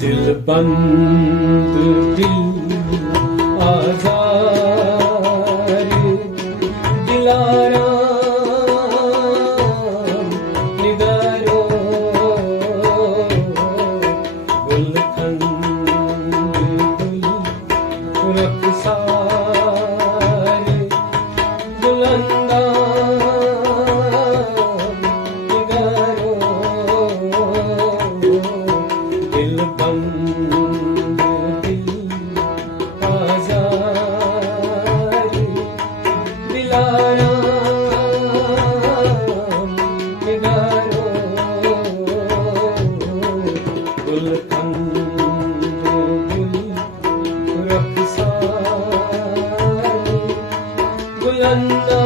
दिल बंद दिल आज़ार दिलाराम निगारो गुलखंद गुल रखसार बुलंदा दिल बंद दिल आज़ार दिलाराम निगारो गुलखंद गुल रखसार बुलंदा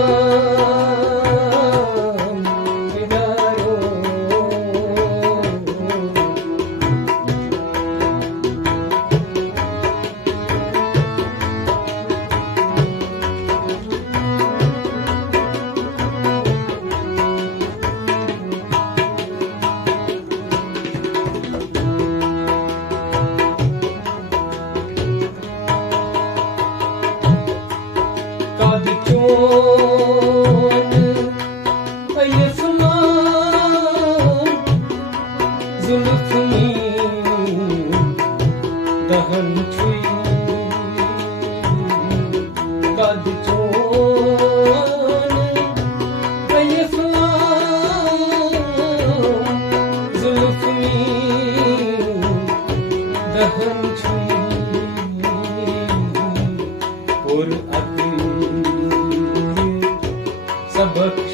सबक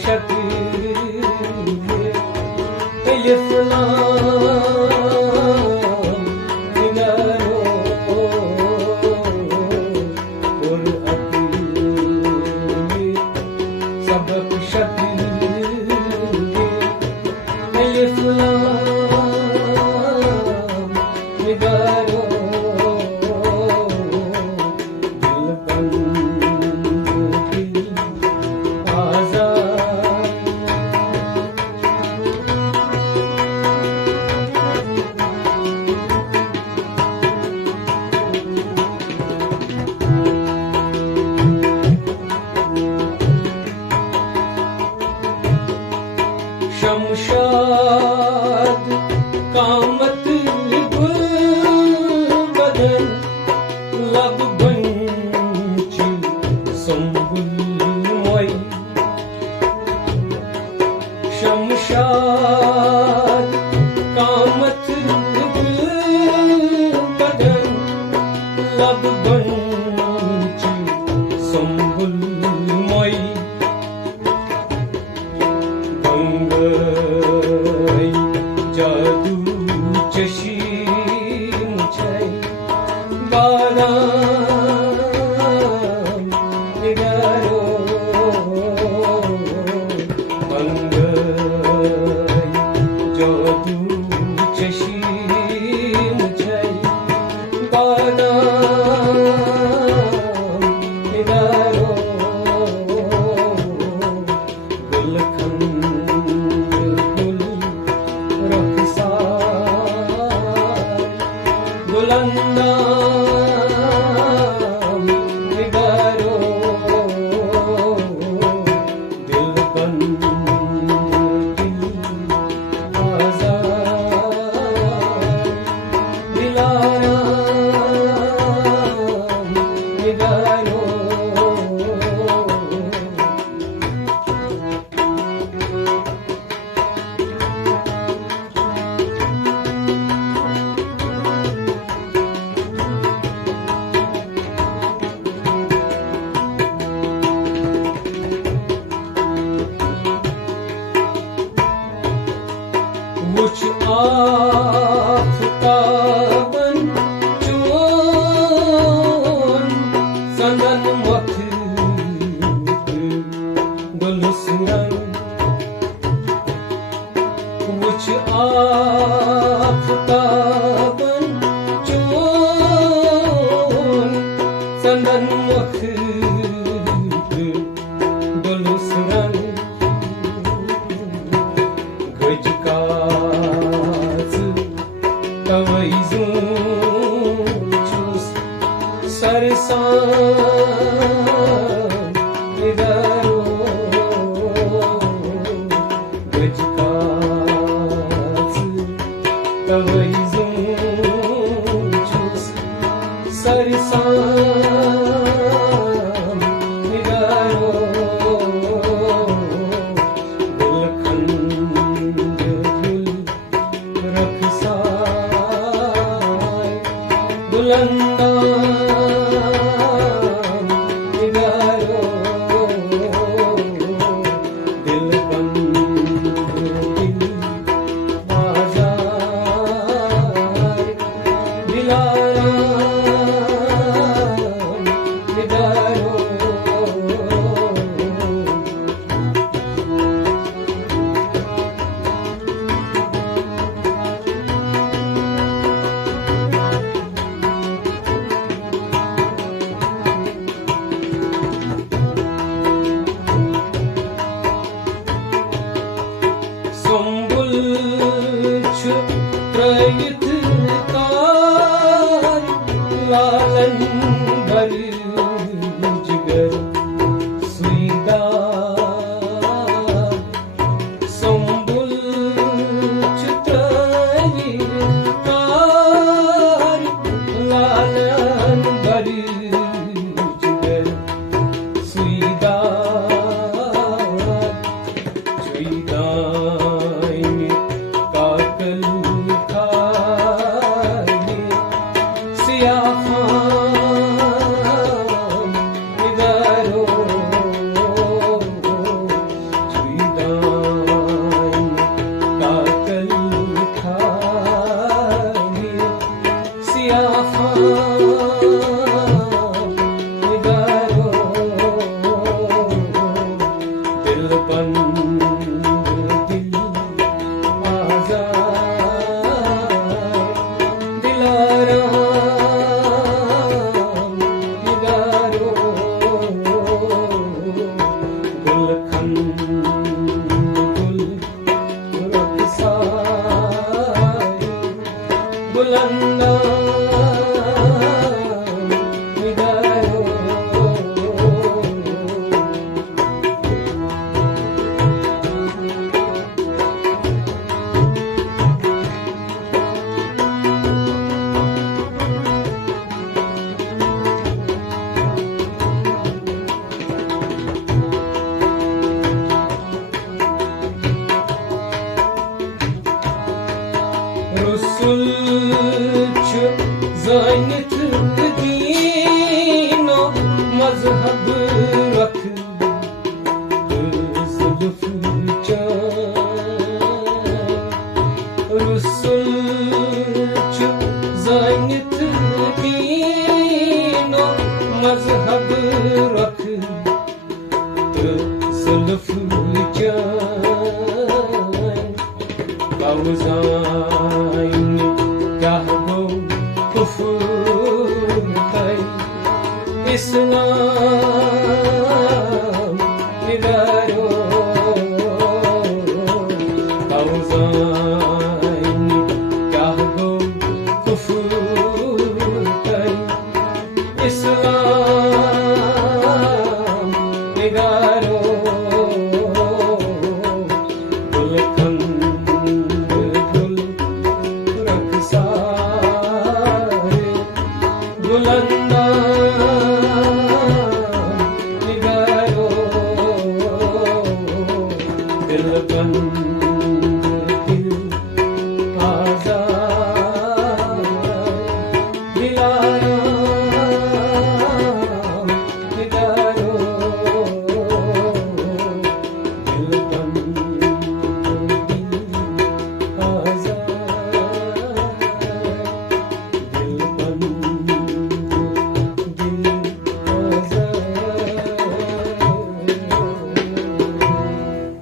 शमशाद कामत बदन लब बंच संबुल मोई शमशाद कामत बदन लब बंच संबुल मोई जादू चशीम छै बादाम निगारो जादू चशीम छै बादाम निगारो बुलंदा निगारो दिल बंद दिल आज़ार दिलाराम निगारो कुछ आफ़ताबन चोन संदन मथ गुलसिरन कुछ आफ़ताबन चोन संदन मथ गुलसिरन गज का रैयत कार लालन भर जिगर सुईदा संबुल चित्राई कार लालन भर जिगर सुईदा सुईदाई काकल खाए सियाफान निगारो सुईदाई काकल खाए सियाफान निगारो दिल बंद दिल आज़ाद दिलाराम निगारो गुलखंद गुल रखसाए बुलंदा निगारो रसूल छु ज़ानित दीनो मज़हब रख ज़ुल्फ़ जान रसूल छु ज़ानित दीनो मज़हब रख ज़ुल्फ़ जान कावज़ाइन कहबो कुफ्र कई इस्लाम निगारो कावज़ाइन